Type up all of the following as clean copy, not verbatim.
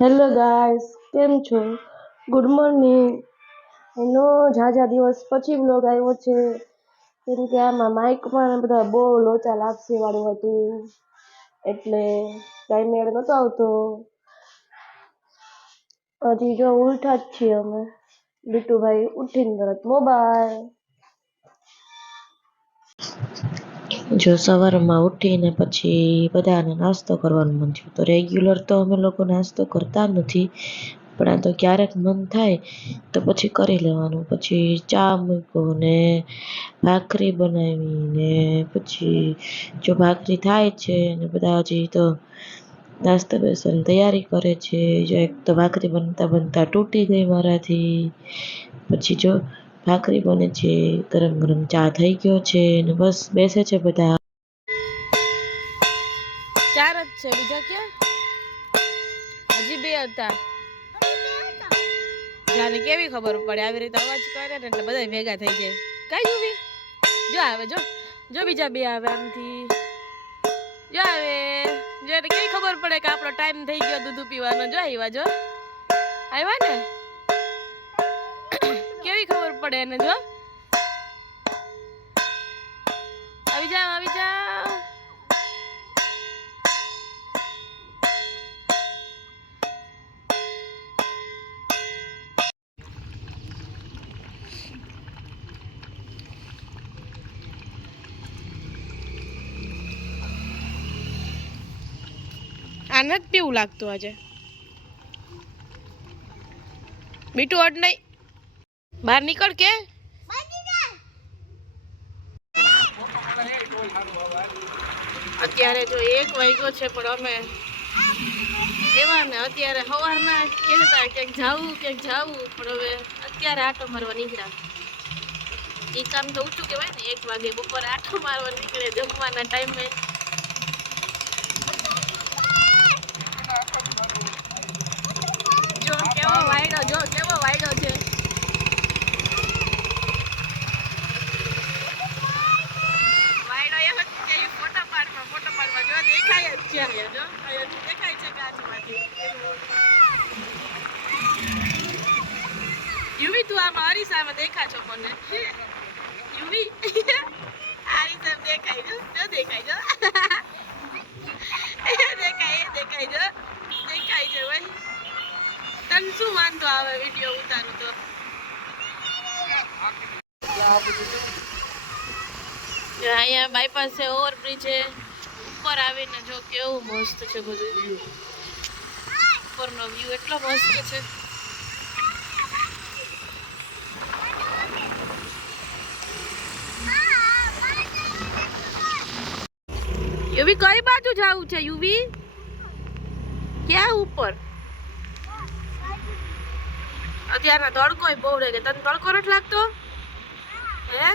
Hello guys, કેમ છો? Good morning. એનો ઝાઝા દિવસ પછી બ્લોગ આવ્યો છે. કેમ કે આમાં માઇકમાં બધા બહુ લોચા લાપસી વાળું હતું, એટલે કાંઈ મેળ નતો આવતો. હજી જો ઉઠા જ છીએ અમે. બીટુભાઈ ઉઠીને તરત મોબાઈલ. જો સવારમાં ઉઠીને પછી બધાને નાસ્તો કરવાનું મન થયું. તો રેગ્યુલર તો અમે લોકો નાસ્તો કરતા નથી, પણ આ તો ક્યારેક મન થાય તો પછી કરી લેવાનું. પછી ચા મૂક્યો ને ભાખરી બનાવી ને પછી જો ભાખરી થાય છે ને બધા હજી તો નાસ્તા બેસવાની તૈયારી કરે છે. જો એક તો ભાખરી બનતા બનતા તૂટી ગઈ મારાથી. પછી જો ભાખરી બને છે, ગરમ ગરમ ચા થઈ ગયો છે ને બસ બેસે છે બધા. ચાર જ છે, બીજા ક્યાં? હજી બે હતા. જાને કેવી ખબર પડે, આવી રીતે અવાજ કરે ને એટલે બધા ભેગા થઈ જાય. કઈ યુવી જો આવે, જો બીજા બે આવે આમથી. જો આવે, જો એને કેવી ખબર પડે કે આપણો ટાઈમ થઈ ગયો દૂધ પીવાનો. જો આવ્યા ને, કેવી ખબર પડે એને. જો આવી જાવ. આ નથી પીવું લાગતું આજે. મીઠું અડ નહીં, બહાર નીકળ કે. અત્યારે જો 1 વાગ્યો છે, પણ અમે એવા ને અત્યારે સવારના કહેતા ક્યાંક જાવું, પણ હવે અત્યારે આટો મારવા નીકળ્યા. એ કામ તો ઊંચું કહેવાય ને, 1 વાગે બપોરે આટો મારવા નીકળે જમવાના ટાઈમે. જો કેવો વાયડો છે. વાયડો એ હતી જે ફોટો પાડવા જો દેખાય જ છે. જો અહીંયાથી દેખાય છે કાચમાંથી. યુવી તું આમાં અરીસામાં દેખા છો મને. યુવી અરીસામાં દેખાય જો દેખાય જો. દેખાય જો દેખાય છે ભાઈ. તને શું વાંધો આવે વિડીયો ઉતારું તો? અહીંયા બાયપાસ છે, ઓવરબ્રિજ છે. ઉપર આવીને જો કેવું મસ્ત છે બધું વ્યૂ. ઉપરનો વ્યૂ એટલો મસ્ત છે. યુવી કઈ બાજુ જવું છે? યુવી ક્યાં ઉપર? અત્યારના તડકો બહુ રહે કે તને તડકો નથી લાગતો હે?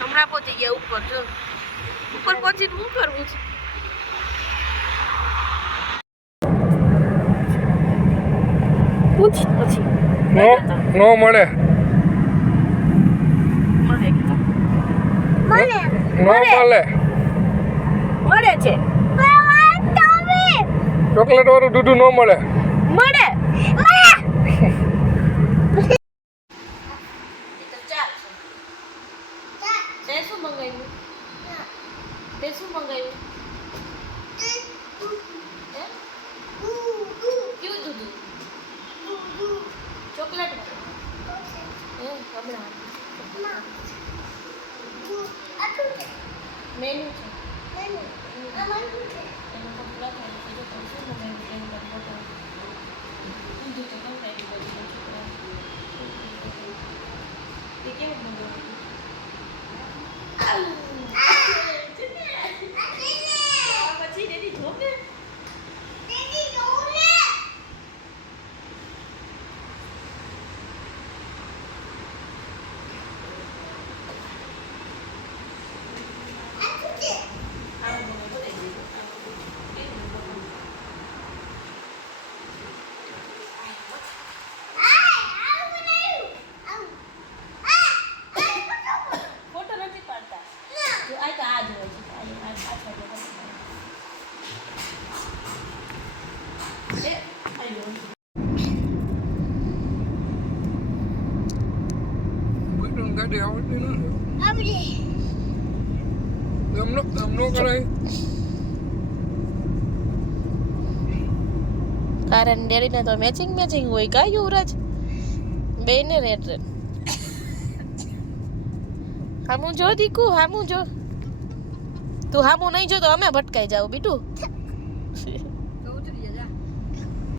હમણાં પહોંચી ગયા ઉપર. જો ઉપર પહોંચીને શું કરવું છે? પૂછ પછી નો મળે. મળે છે. ચોકલેટ વાળું દૂધ નો મળે. મળે. શું મંગાવ્યું? કેવું દૂધ? ચોકલેટ મેનુ છે. ફોટો નથી પાડતા. ગાડી આવડતી નથી એમ નો કરાય કારણ ડેડીને તો મેચિંગ હોય કા યુવરાજ બેને રેડ રેડ હામું જો દીકુ હામું જો તું હામું નહીં જો તો અમે ભટકાઈ જાવ બીટુ